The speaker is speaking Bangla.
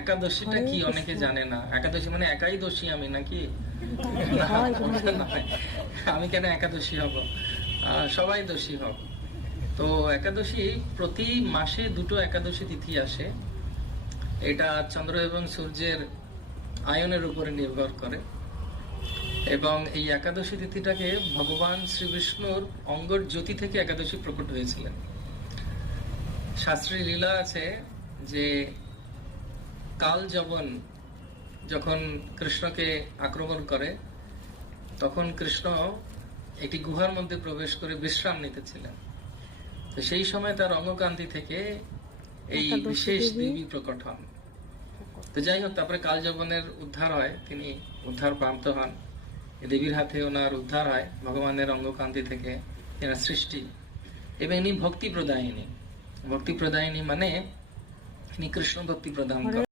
একাদশীটা কি অনেকে জানে না। একাদশী মানে একাই দোষী আমি নাকি। আমি কেন একাদশী হব? সবাই দোষী হব তো একাদশী প্রতি মাসে দুটো একাদশী তিথি আসে। এটা চন্দ্র এবং সূর্যের আয়নের উপরে নির্ভর করে। এবং এই একাদশী তিথিটাকে ভগবান শ্রীবিষ্ণুর অঙ্গর জ্যোতি থেকে একাদশী প্রকট হয়েছিলেন। শাস্ত্রী লীলা আছে যে কাল যবন যখন কৃষ্ণকে আক্রমণ করে তখন কৃষ্ণ একটি গুহার মধ্যে প্রবেশ করে বিশ্রাম নিতেছিলেন তো সেই সময় তার অঙ্গকান্তি থেকে এই বিশেষ দেবী। প্রকট হন। তো যাই হোক তারপরে কাল যবনের উদ্ধার হয়। তিনি উদ্ধার প্রাপ্ত হন। দেবীর হাতে ওনার উদ্ধার হয় ভগবানের অঙ্গকান্তি থেকে এনার সৃষ্টি। এবং ইনি ভক্তি প্রদায়িনী। ভক্তি প্রদায়িনী মানে ইনি কৃষ্ণ ভক্তি প্রদান করেন।